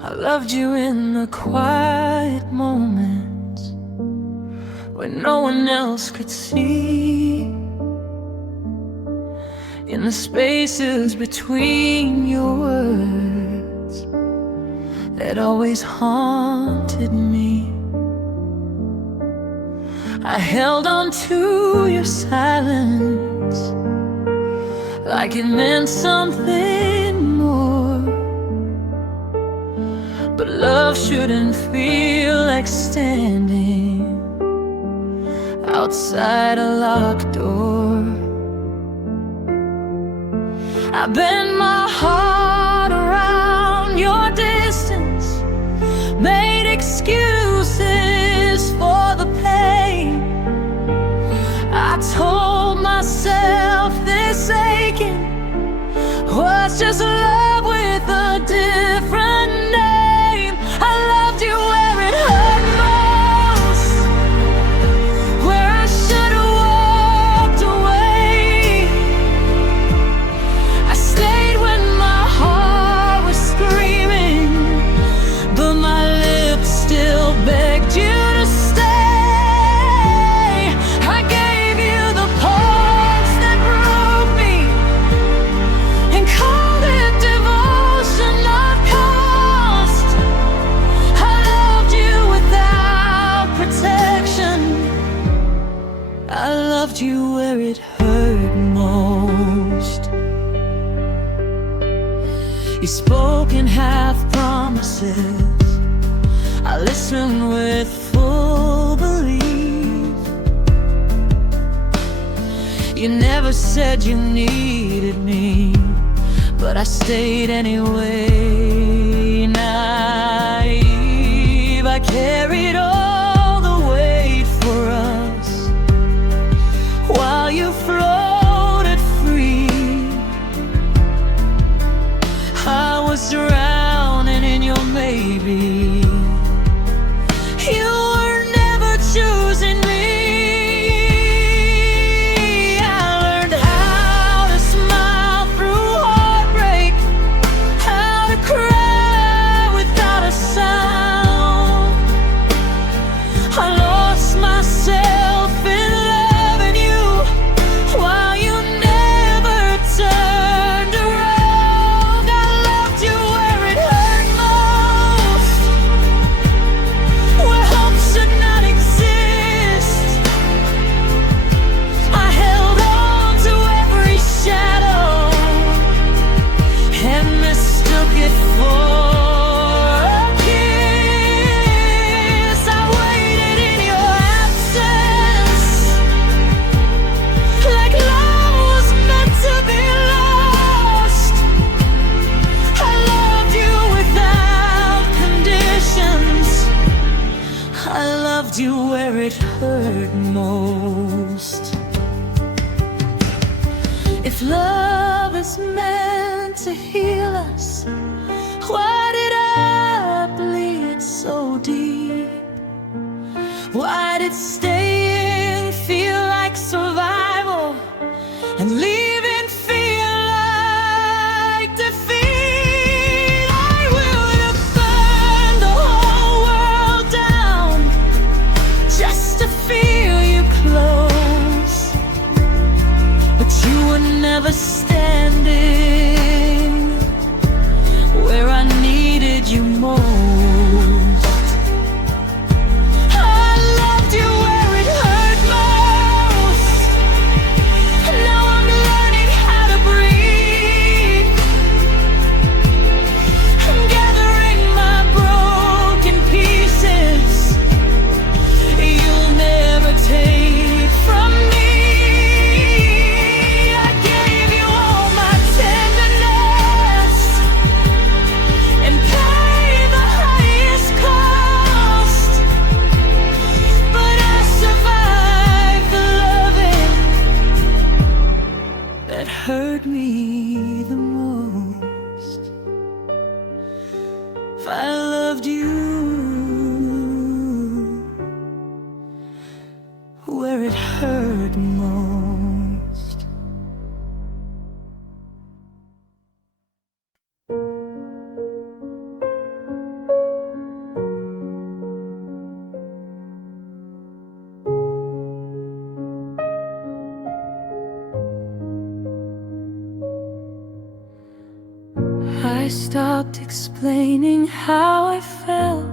I loved you in the quiet moments when no one else could see, in the spaces between your words that always haunted me. I held on to your silence like it meant something more, but love shouldn't feel like standing outside a locked door. I bent my heart around your distance, made excuses for the pain. I told myself this aching was just love with a different name. I loved you where it hurt most, where I should have walked away. I stayed when my heart was screaming, but my lips still begged you to stay. I gave you the parts that broke me and called it devotion, not cost. I loved you without protection. I loved you where it hurt most. You spoke in half promises, I listened with full belief. You never said you needed me, but I stayed anyway. Naive, I carried all the weight for us while you floated free. I was drowning in your maybe. You were never choosing me. I learned how to smile through heartbreak, how to cry without a sound. I lost myself in loving you while you never turned around. I loved you where it hurt most, where hope should not exist. I held on to every shadow and mistook it for a kiss. I waited in your absence like love was meant to be lost. I loved you without conditions. I loved you where it hurt most. If love is meant to heal us, why did I bleed so deep? Why did staying feel like survival and leaving feel like defeat? I would have burned the whole world down just to feel you close, but you were never standing where I needed you most. I loved you where I stopped explaining how I felt.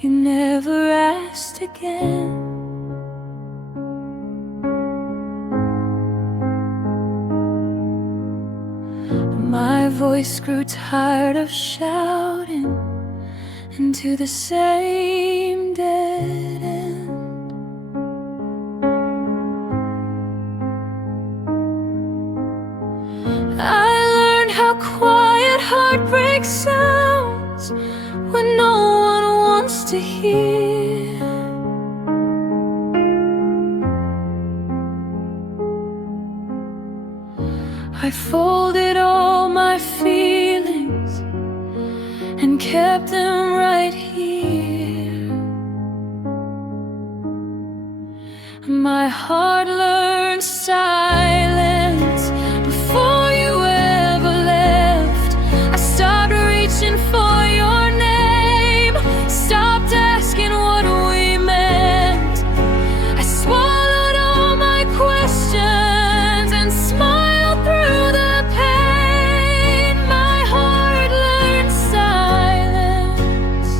You never asked again. My voice grew tired of shouting into the same dead end. I learned how quiet heartbreak sounds when no one wants to hear. I folded all my feelings and kept them right here. My heart learned silence before you ever left. I stopped reaching for your name, stopped asking what we meant. I swallowed all my questions and smiled through the pain. My heart learned silence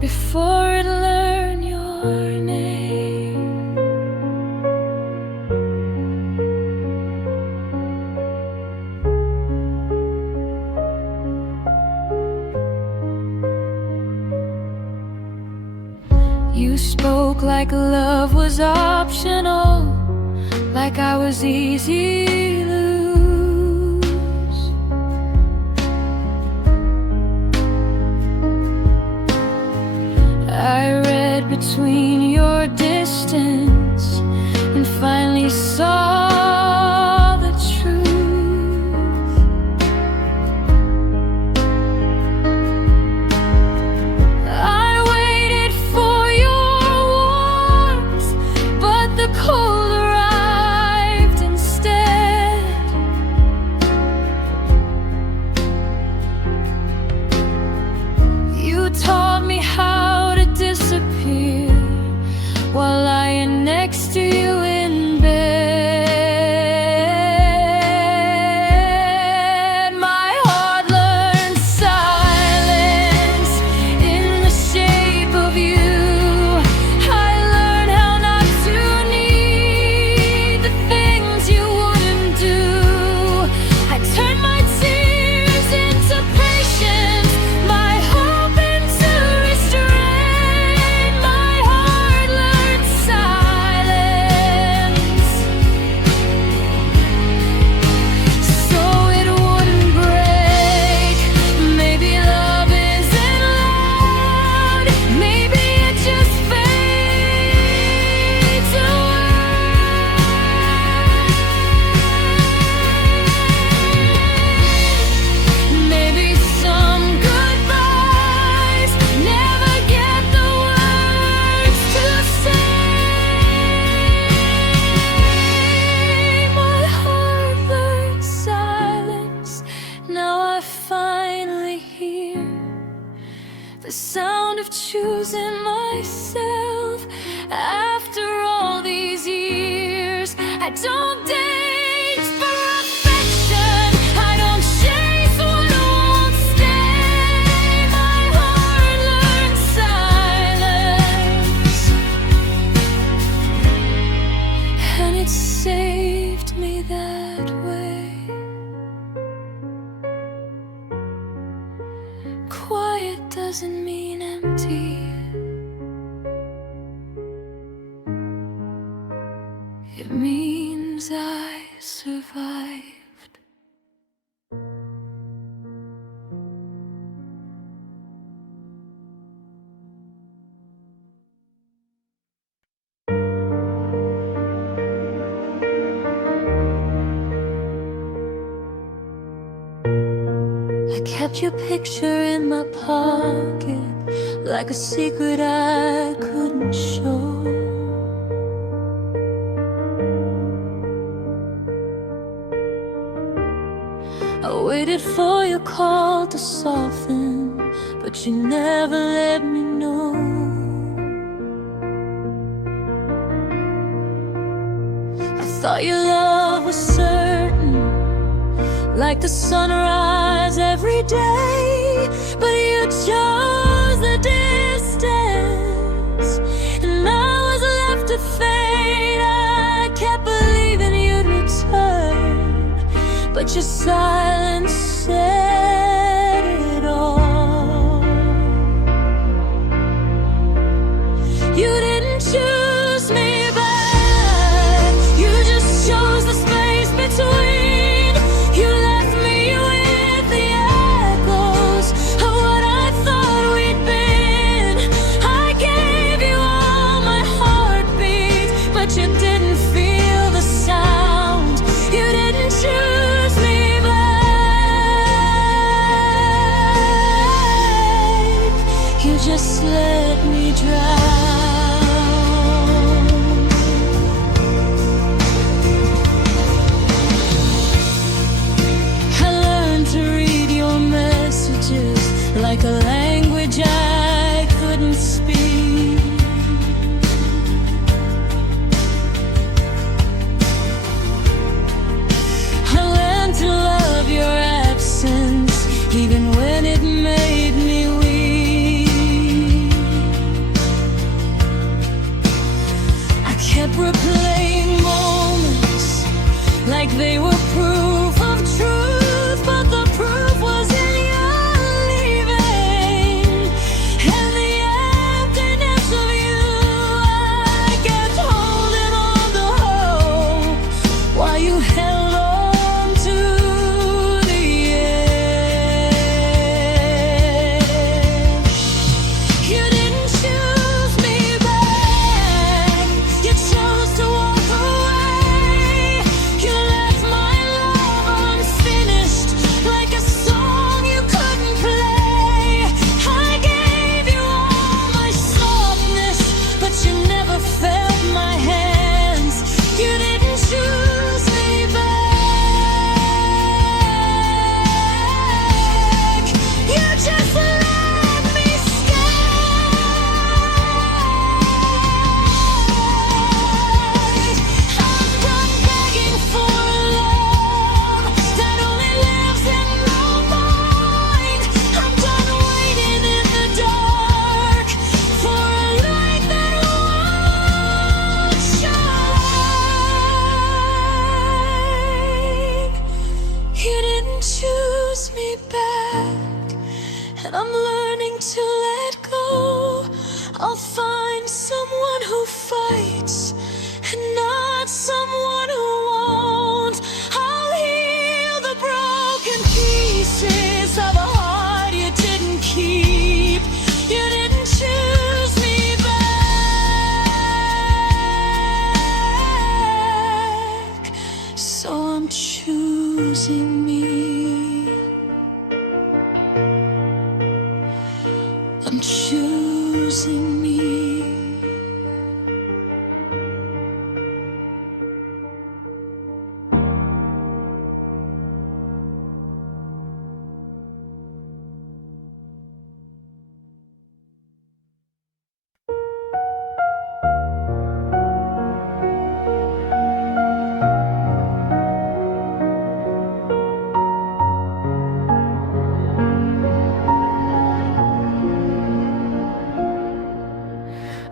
before it learned your name. You spoke like love was optional, like I was easy to lose. I read between your distance and finally saw the truth. I waited for your warmth, but the cold arrived instead. You taught me how to disappear while lying next to you in bed. My heart learned silence in the shape of you. I learned how not to need the things you wouldn't do. I turned my tears into patience, my hope into restraint. My heart learned silence so it wouldn't break. Maybe love isn't loud, maybe it just fades away. Maybe some goodbyes never get the words to say. My heart learned silence. Now I finally hear the sound of choosing myself after all these years. I don't date for affection, I don't chase what won't stay. My heart learned silence, and it saved me that way. Quiet doesn't mean empty. It means I survived. I kept your picture in my pocket like a secret I couldn't show. I waited for your call to soften, but you never let me know. I thought your love was certain, like the sunrise every day. But you chose the distance, and I was left to fade. I kept believing you'd return, but your silence said it all. You didn't choose me back, you just chose the space between. You left me with the echoes of what I thought we'd been. I gave you all my heartbeat, but you didn't feel the sound. You didn't choose me back, you just let me drown. Like a language I couldn't speak. I learned to love your absence, even when it made me weak. I kept replaying moments like they were proof of truth, but the proof was in and I'm learning to let go. I'll find someone who fights and not someone who won't. I'll heal the broken pieces of a heart you didn't keep. You didn't choose me back, so I'm choosing me. I'm choosing me.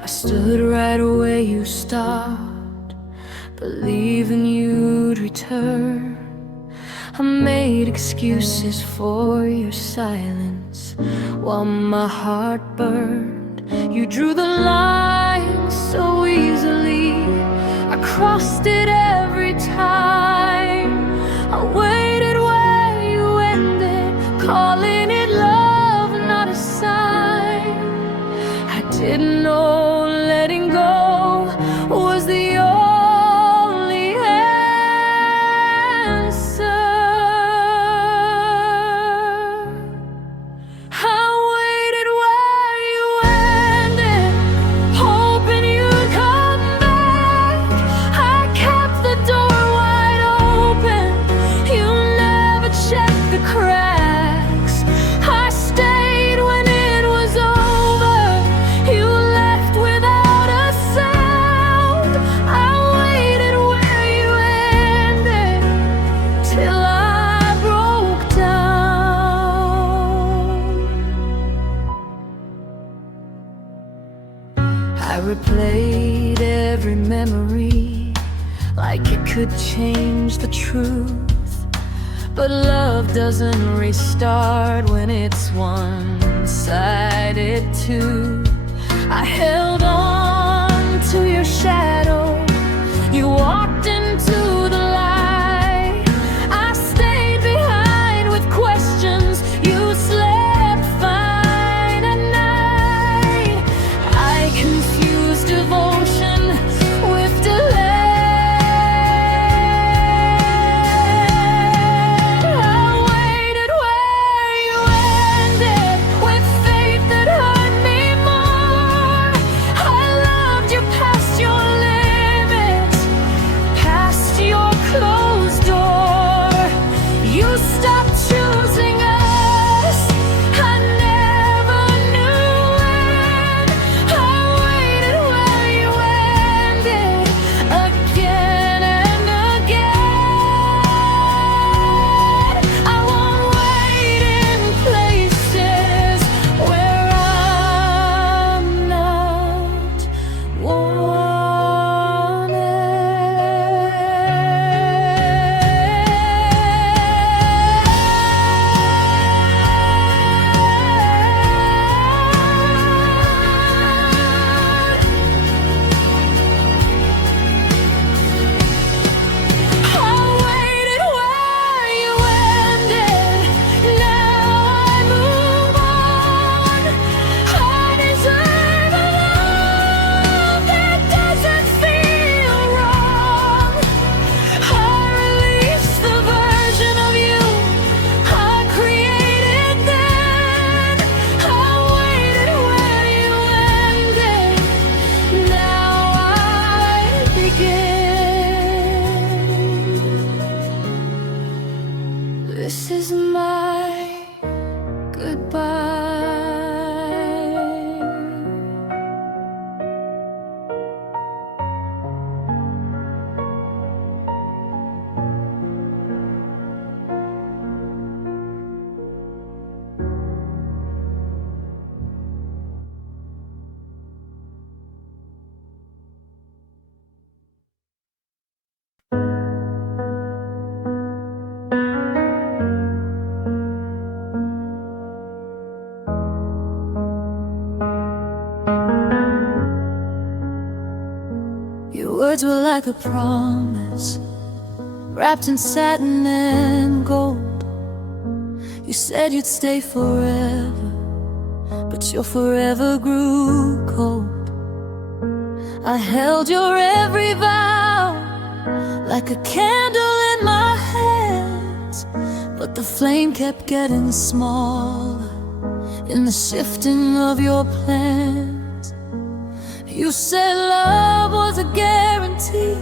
I stood right where you stopped, believing you'd return. I made excuses for your silence while my heart burned. You drew the line so easily, I crossed it every time. I waited where you ended, calling it love, not a sign. I didn't know letting go was the only answer. I waited where you ended, hoping you'd come back. I kept the door wide replayed every memory like it could change the truth. But love doesn't restart when it's one-sided too. I held on to your shadow. You walked into the light. I stayed behind with questions. You slept fine at night. I confused devotion with delay. This is my goodbye. Your words were like a promise, wrapped in satin and gold. You said you'd stay forever, but your forever grew cold. I held your every vow like a candle in my hands, but the flame kept getting smaller in the shifting of your plans. You said love was a guarantee,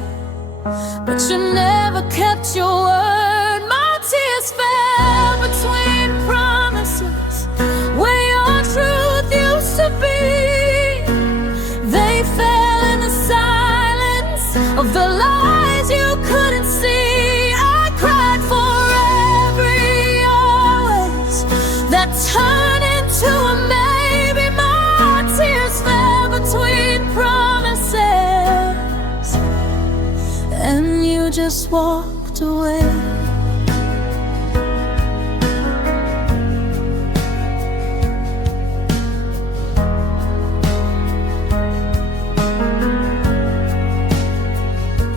but you never kept your word. My tears fell between promises where your truth used to be. They fell in the silence of the lies you couldn't see. I cried for every always that turned into a maybe. My tears fell between promises, and you just walked away.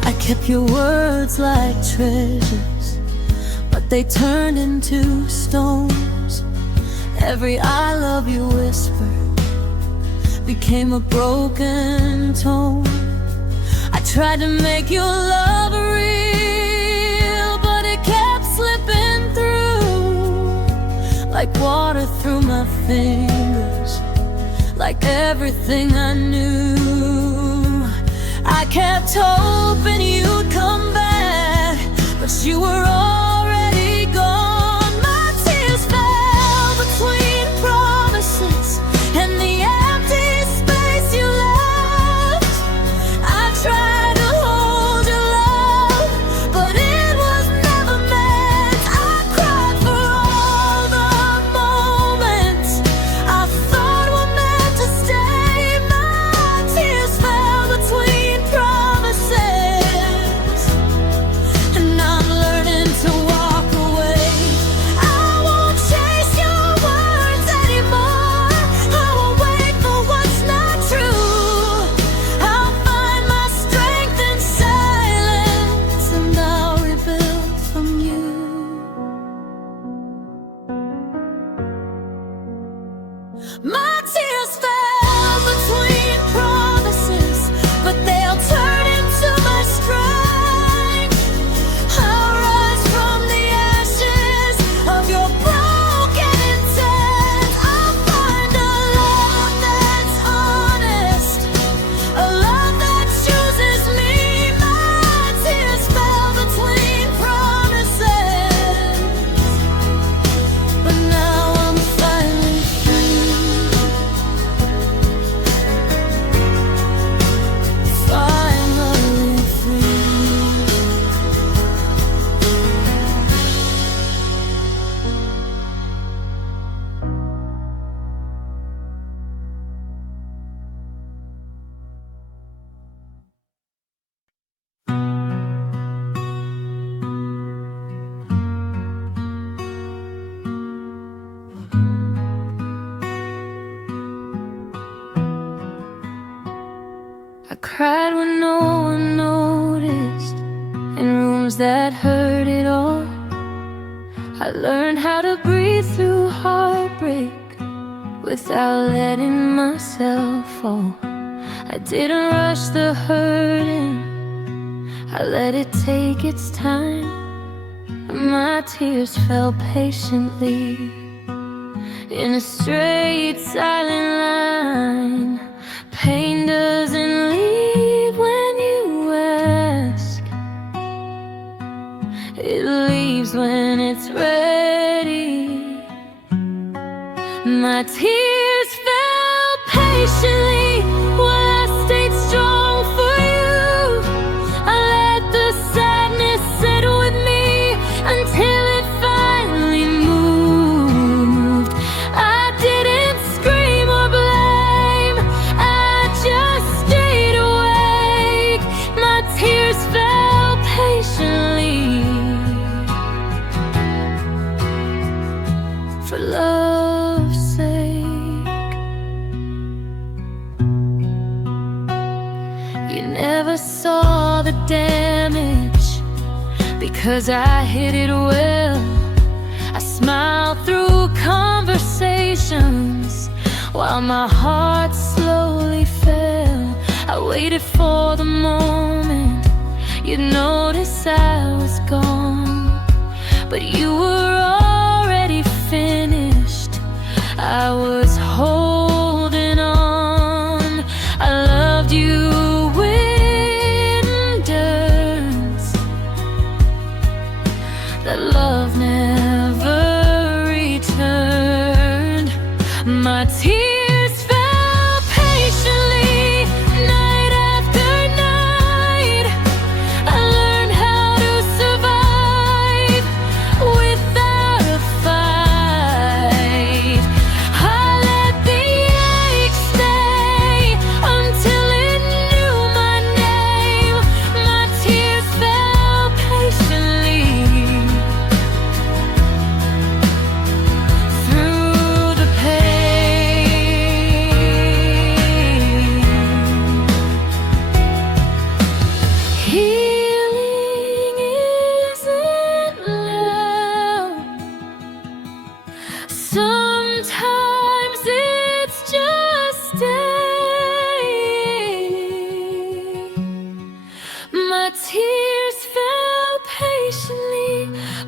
I kept your words like treasures, but they turned into stones. Every I love you whisper became a broken tone. I tried to make your love real, but it kept slipping through like water through my fingers, like everything I knew. I kept hoping you'd come back, but you were already gone. My tears fell between promises and the tears fell. times that hurt it all. I learned how to breathe through heartbreak without letting myself fall. I didn't rush the hurting, I let it take its time. My tears fell patiently in a straight, silent line. Pain doesn't leave when you ask, it leaves when it's ready. My tears fell patiently while I stayed strong for you. I let the sadness sit with me until it finally moved. I didn't scream or blame, I just stayed awake. My tears fell patiently for love's sake. You never saw the damage because I hid it well. I smiled through conversations while my heart slowly fell. I waited for the moment you'd notice I was gone, but you were already finished. I was holding on. I loved you winters that love never returned. My tears fell patiently night after night. I learned how to survive without a fight. I let the ache stay until it knew my name. My tears fell patiently through the pain. Healing isn't loud. Sometimes it's just staying. My tears fell patiently,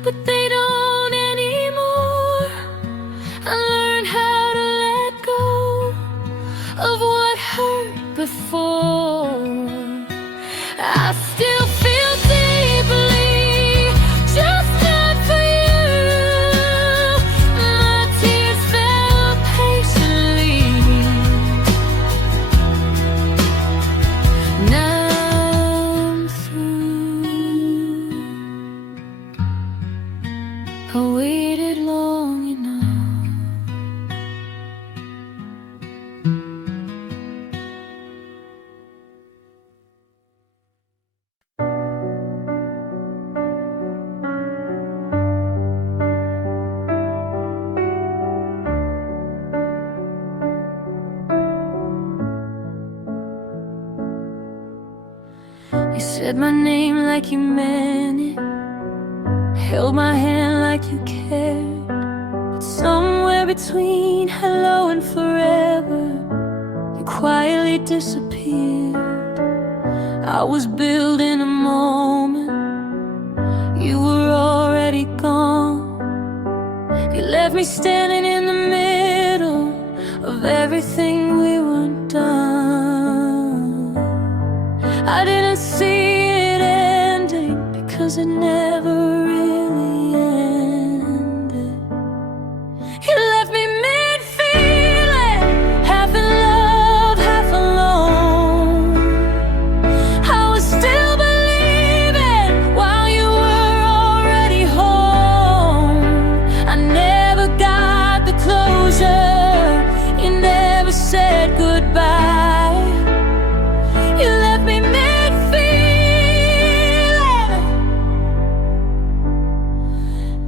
but they don't anymore. I learned how to let go of what hurt before. I still feel deeply, just not for you. My tears fell patiently. Now I'm through. I waited long enough. You said my name like you meant it, held my hand like you cared. But somewhere between hello and forever, you quietly disappeared. I was building a moment, you were already gone. You left me standing in the middle of everything we were done. I didn't see it ending because it never really ended. You left me mid-feeling, half in love, half alone. I was still believing while you were already home. I never got the closure, you never said goodbye. You left me mid-feeling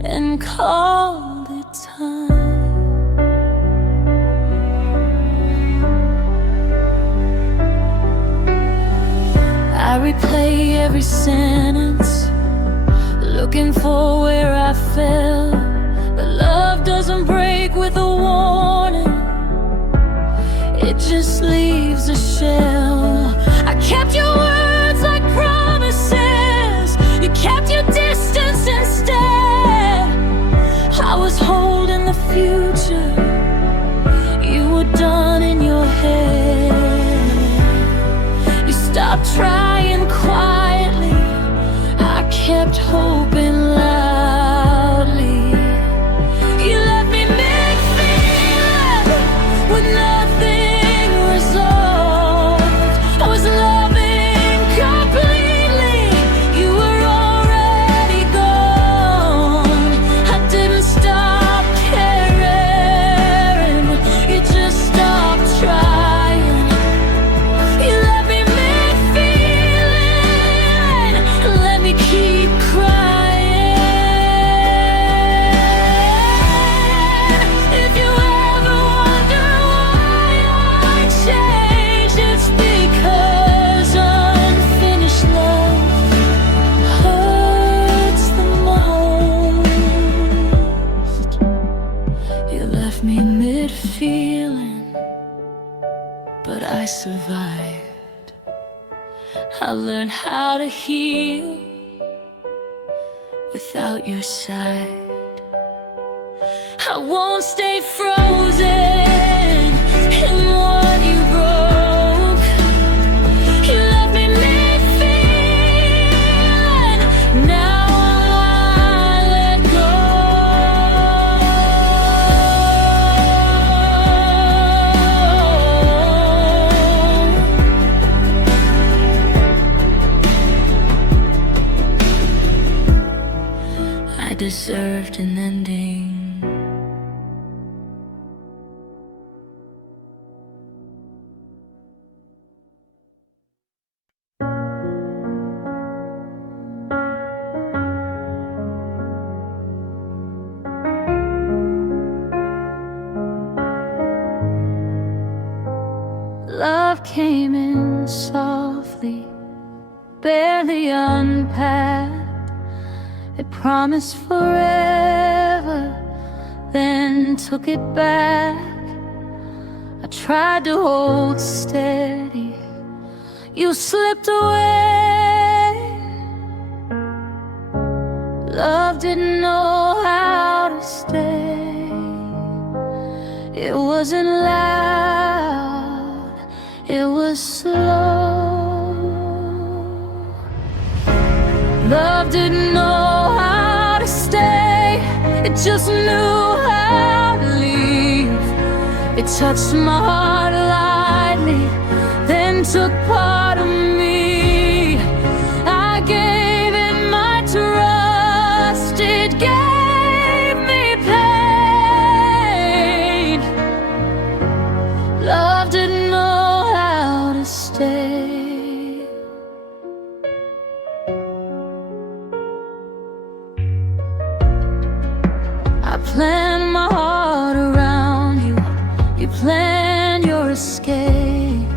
and called it time. I replay every sentence, looking for where I fell. But love doesn't break with a warning, it just leaves a shell. I kept your words like promises, you kept your distance instead. I was holding the future, you were done in your head. You stopped trying quietly, I kept hoping loudly. You left me mid-feeling with nothing resolved. I was loving completely, you were already gone. I didn't stop caring, you just stopped trying. You left me mid-feeling, let me keep crying. If you ever wonder why I changed, it's because unfinished love hurts the most. You left me mid-feeling, but I survived. I learned how to heal without your side. I won't stay frozen in what you broke. You left me mid-feeling, now I let go. I deserved an ending. Love came in softly, barely unpacked. It promised forever, then took it back. I tried to hold steady, you slipped away. Love didn't know how to stay. It wasn't loud, it was slow. Love didn't know how to stay, it just knew how to leave. It touched my heart lightly, then took part of me. I gave it my trust, it gave me pain. Love didn't know how to stay. I planned my heart around you, you planned your escape.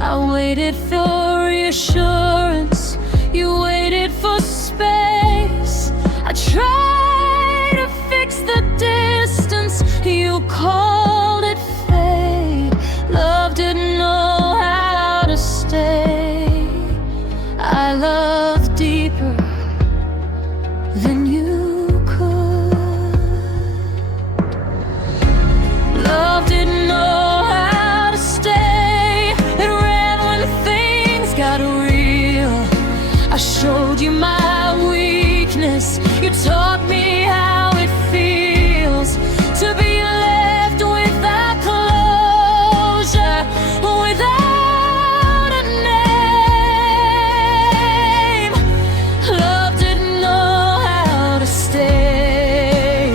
I waited for reassurance, you waited for space. I tried to fix the distance, you called it fate. Love didn't know how to stay. I loved deeper than you could. Love didn't know how to stay. It ran when things got real. I showed you my weakness, you taught me how it feels to be left without closure, without a name. Love didn't know how to stay.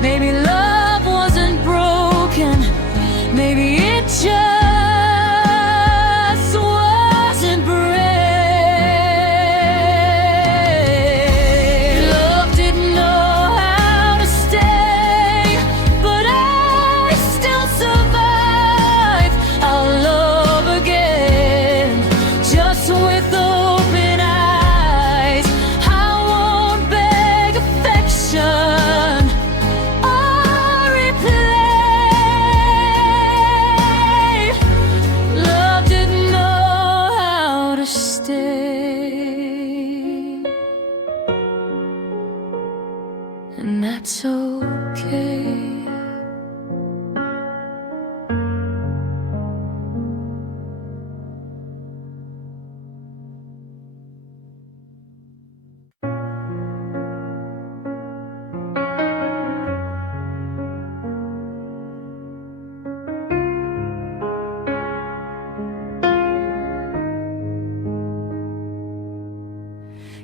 Maybe love wasn't broken, maybe it just wasn't brave. Love didn't know and that's okay.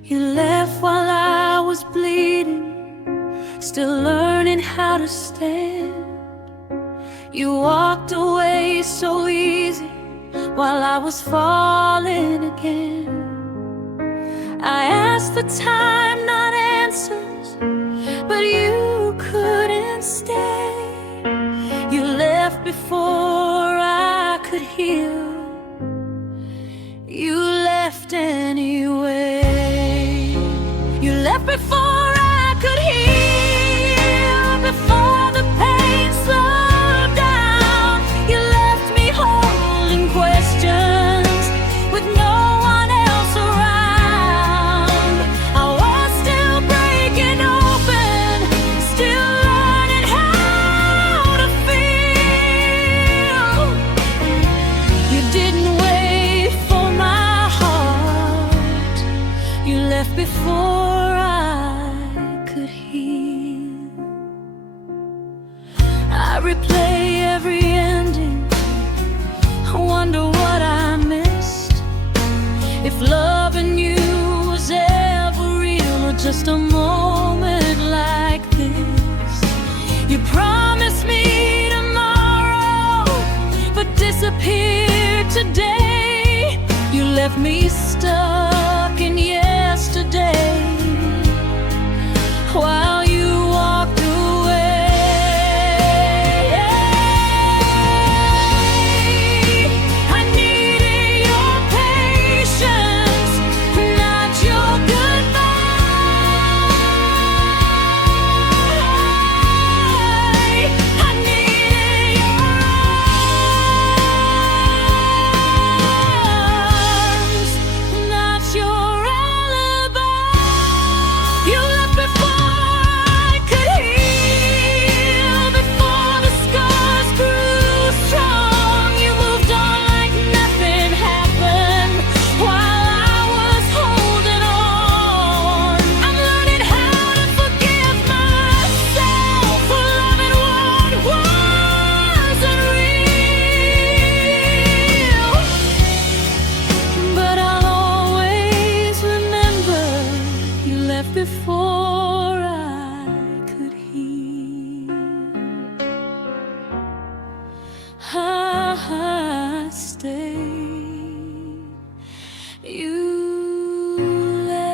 You left while I was bleeding, still learning how to stand. You walked away so easy while I was falling again. I asked for time, not answers, but you couldn't stay. You left before I could heal. You left anyway. You left before I could heal, before the pain slowed down. You left me holding questions with no one else around. I was still breaking open, still learning how to feel. You didn't wait for my heart. You left before I replay every ending, I wonder what I missed. If loving you was ever real, or just a moment like this. You promised me tomorrow, but disappeared today. You left me stuck in yesterday while you walked away. Before I could heal, I stayed. You left.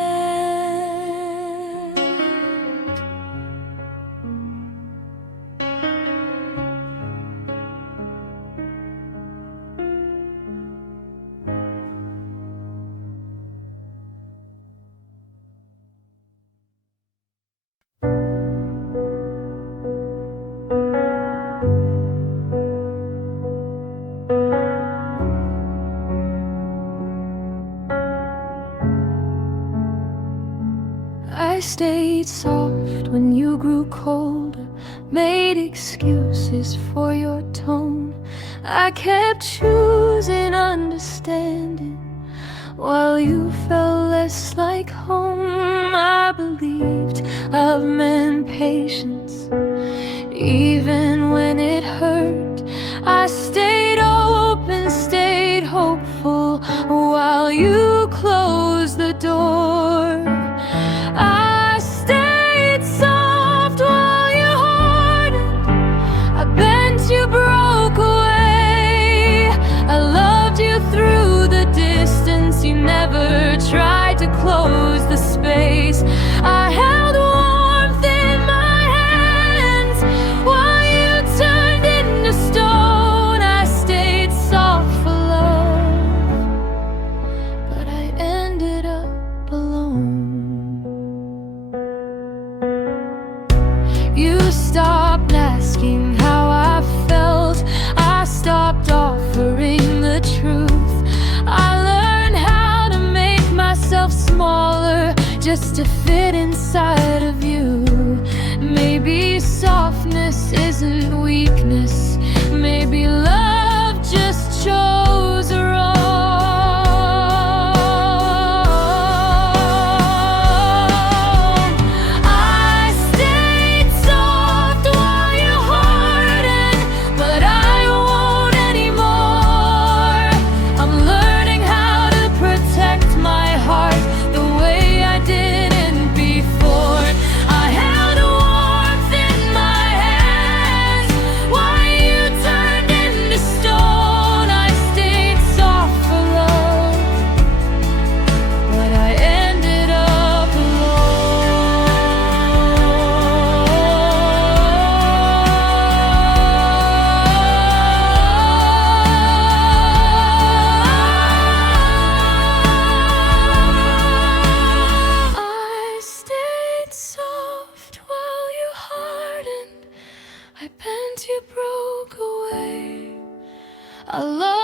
I stayed soft when you grew colder, made excuses for your tone. I kept choosing understanding while you felt less like home. I believed love meant patience, even when it hurt. I stayed open, stayed hopeful while you closed the door. I stayed soft while you hardened. I bent, you broke away. I loved you through the distance. You never tried to close the space. I held warmth in my hands while you turned into stone. I stayed soft for love, but I ended up alone. You stopped asking how I felt. I stopped offering the truth. I learned how to make myself smaller just to fit inside of you. isn't weakness. Maybe love just chose wrong. I stayed soft while you hardened, but I won't anymore. I'm learning how to protect my heart the way I didn't before. I held warmth in my hands while you turned into stone. I stayed soft for love, but I ended up alone. I stayed soft while you hardened. I bent, you broke away. I love